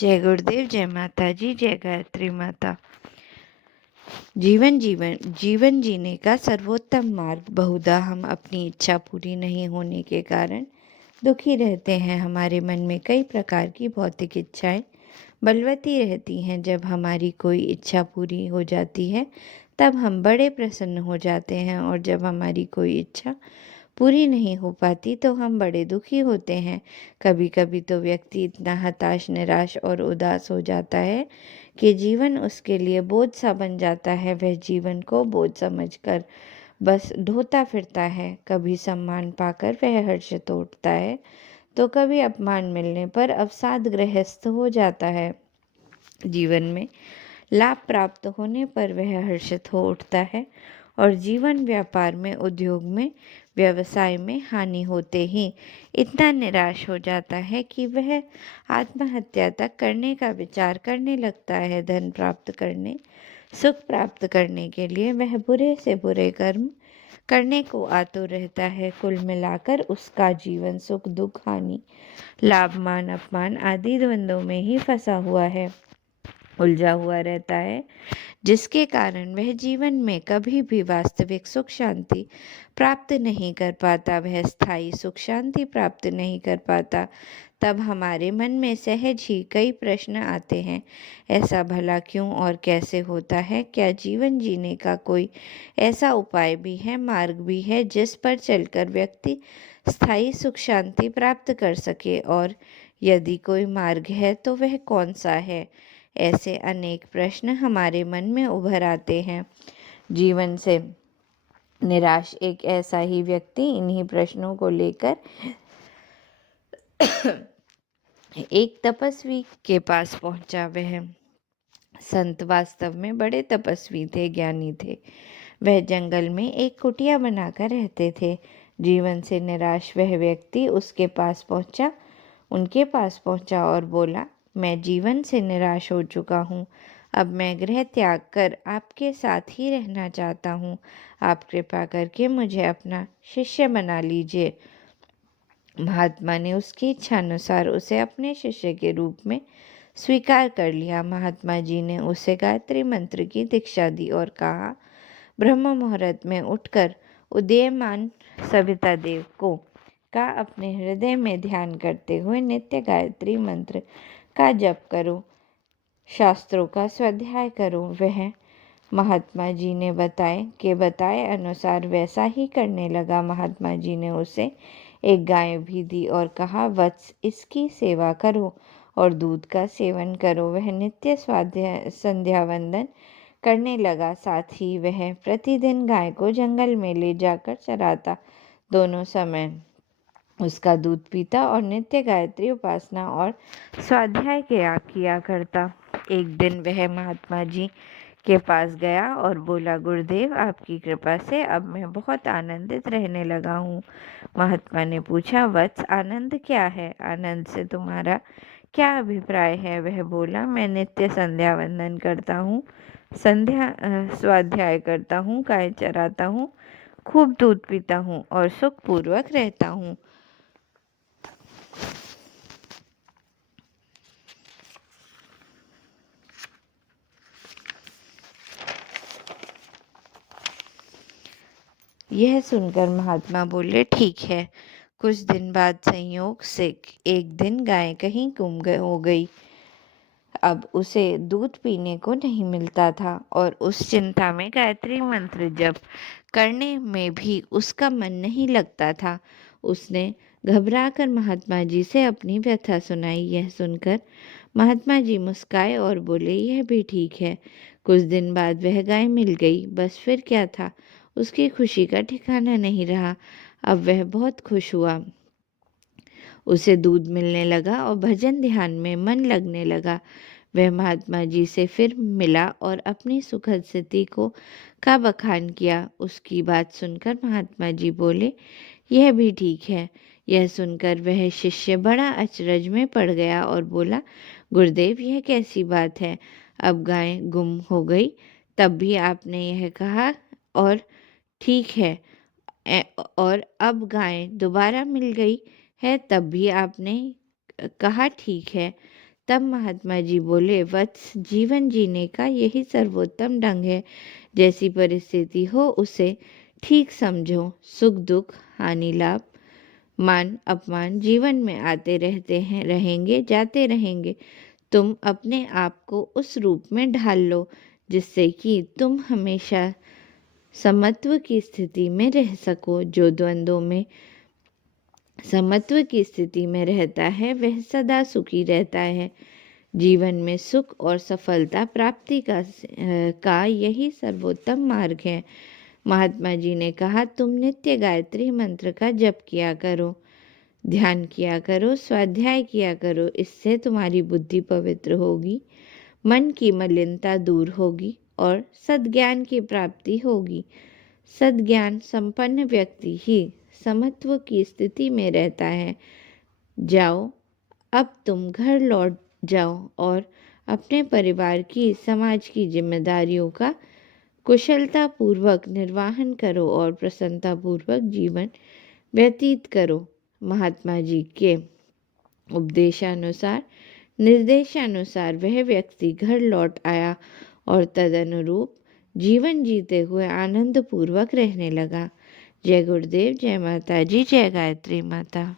जय गुरुदेव, जय माता जी, जय गायत्री माता। जीवन जीने का सर्वोत्तम मार्ग बहुधा हम अपनी इच्छा पूरी नहीं होने के कारण दुखी रहते हैं। हमारे मन में कई प्रकार की भौतिक इच्छाएं बलवती रहती हैं। जब हमारी कोई इच्छा पूरी हो जाती है तब हम बड़े प्रसन्न हो जाते हैं, और जब हमारी कोई इच्छा पूरी नहीं हो पाती तो हम बड़े दुखी होते हैं। कभी कभी तो व्यक्ति इतना हताश, निराश और उदास हो जाता है कि जीवन उसके लिए बोझ सा बन जाता है। वह जीवन को बोझ समझकर बस ढोता फिरता है। कभी सम्मान पाकर वह हर्षित उठता है तो कभी अपमान मिलने पर अवसाद गृहस्थ हो जाता है। जीवन में लाभ प्राप्त होने पर वह हर्षित हो उठता है, और जीवन, व्यापार में, उद्योग में, व्यवसाय में हानि होते ही इतना निराश हो जाता है कि वह आत्महत्या तक करने का विचार करने लगता है। धन प्राप्त करने, सुख प्राप्त करने के लिए वह बुरे से बुरे कर्म करने को आतुर रहता है। कुल मिलाकर उसका जीवन सुख, दुख, हानि, लाभ, मान, अपमान आदि द्वंद्वों में ही फंसा हुआ है, उलझा हुआ रहता है, जिसके कारण वह जीवन में कभी भी वास्तविक सुख शांति प्राप्त नहीं कर पाता। वह स्थायी सुख शांति प्राप्त नहीं कर पाता। तब हमारे मन में सहज ही कई प्रश्न आते हैं। ऐसा भला क्यों और कैसे होता है? क्या जीवन जीने का कोई ऐसा उपाय भी है, मार्ग भी है, जिस पर चलकर व्यक्ति स्थायी सुख शांति प्राप्त कर सके? और यदि कोई मार्ग है तो वह कौन सा है? ऐसे अनेक प्रश्न हमारे मन में उभर आते हैं। जीवन से निराश एक ऐसा ही व्यक्ति इन्हीं प्रश्नों को लेकर एक तपस्वी के पास पहुंचा। वह संत वास्तव में बड़े तपस्वी थे, ज्ञानी थे। वह जंगल में एक कुटिया बनाकर रहते थे। जीवन से निराश वह व्यक्ति उनके पास पहुंचा और बोला, मैं जीवन से निराश हो चुका हूँ। अब मैं गृह त्याग कर आपके साथ ही रहना चाहता हूँ। आप कृपा करके मुझे अपना शिष्य बना लीजिए। महात्मा ने उसकी इच्छानुसार उसे अपने शिष्य के रूप में स्वीकार कर लिया। महात्मा जी ने उसे गायत्री मंत्र की दीक्षा दी और कहा, ब्रह्म मुहूर्त में उठकर उदीयमान सविता देव को का अपने हृदय में ध्यान करते हुए नित्य गायत्री मंत्र का जप करो, शास्त्रों का स्वाध्याय करो। वह महात्मा जी ने बताए अनुसार वैसा ही करने लगा। महात्मा जी ने उसे एक गाय भी दी और कहा, वत्स, इसकी सेवा करो और दूध का सेवन करो। वह नित्य संध्या वंदन करने लगा। साथ ही वह प्रतिदिन गाय को जंगल में ले जाकर चराता। दोनों समय उसका दूध पीता और नित्य गायत्री उपासना और स्वाध्याय किया करता। एक दिन वह महात्मा जी के पास गया और बोला, गुरुदेव, आपकी कृपा से अब मैं बहुत आनंदित रहने लगा हूँ। महात्मा ने पूछा, वत्स, आनंद क्या है? आनंद से तुम्हारा क्या अभिप्राय है? वह बोला, मैं नित्य संध्या वंदन करता हूँ, स्वाध्याय करता हूँ, गाय चराता हूँ, खूब दूध पीता हूँ और सुखपूर्वक रहता हूँ। यह सुनकर महात्मा बोले, ठीक है। कुछ दिन बाद संयोग से एक दिन गाय कहीं हो गई। अब उसे दूध पीने को नहीं मिलता था और उस चिंता में गायत्री मंत्र जप करने में भी उसका मन नहीं लगता था। उसने घबराकर महात्मा जी से अपनी व्यथा सुनाई। यह सुनकर महात्मा जी मुस्काए और बोले, यह भी ठीक है। कुछ दिन बाद वह गाय मिल गई। बस फिर क्या था, उसकी खुशी का ठिकाना नहीं रहा। अब वह बहुत खुश हुआ। उसे दूध मिलने लगा और भजन ध्यान में मन लगने लगा। वह महात्मा जी से फिर मिला और अपनी सुखद स्थिति का बखान किया। उसकी बात सुनकर महात्मा जी बोले, यह भी ठीक है। यह सुनकर वह शिष्य बड़ा अचरज में पड़ गया और बोला, गुरुदेव, यह कैसी बात है? अब गाय गुम हो गई तब भी आपने यह कहा, और ठीक है, और अब गाय दोबारा मिल गई है तब भी आपने कहा ठीक है। तब महात्मा जी बोले, वत्स, जीवन जीने का यही सर्वोत्तम ढंग है। जैसी परिस्थिति हो उसे ठीक समझो। सुख दुख, हानि लाभ, मान अपमान जीवन में आते रहते हैं, रहेंगे, जाते रहेंगे। तुम अपने आप को उस रूप में ढाल लो जिससे कि तुम हमेशा समत्व की स्थिति में रह सको। जो द्वंद्वों में समत्व की स्थिति में रहता है वह सदा सुखी रहता है। जीवन में सुख और सफलता प्राप्ति का यही सर्वोत्तम मार्ग है। महात्मा जी ने कहा, तुम नित्य गायत्री मंत्र का जप किया करो, ध्यान किया करो, स्वाध्याय किया करो। इससे तुम्हारी बुद्धि पवित्र होगी, मन की मलिनता दूर होगी और सद्ज्ञान की प्राप्ति होगी। सद्ज्ञान संपन्न व्यक्ति ही समत्व की स्थिति में रहता है। जाओ, अब तुम घर लौट जाओ और अपने परिवार की, समाज की जिम्मेदारियों का कुशलतापूर्वक निर्वहन करो और प्रसन्नतापूर्वक जीवन व्यतीत करो। महात्मा जी के उपदेशानुसार, निर्देशानुसार वह व्यक्ति घर लौट आया और तदनुरूप जीवन जीते हुए आनंद पूर्वक रहने लगा। जय गुरुदेव, जय माता जी, जय गायत्री माता।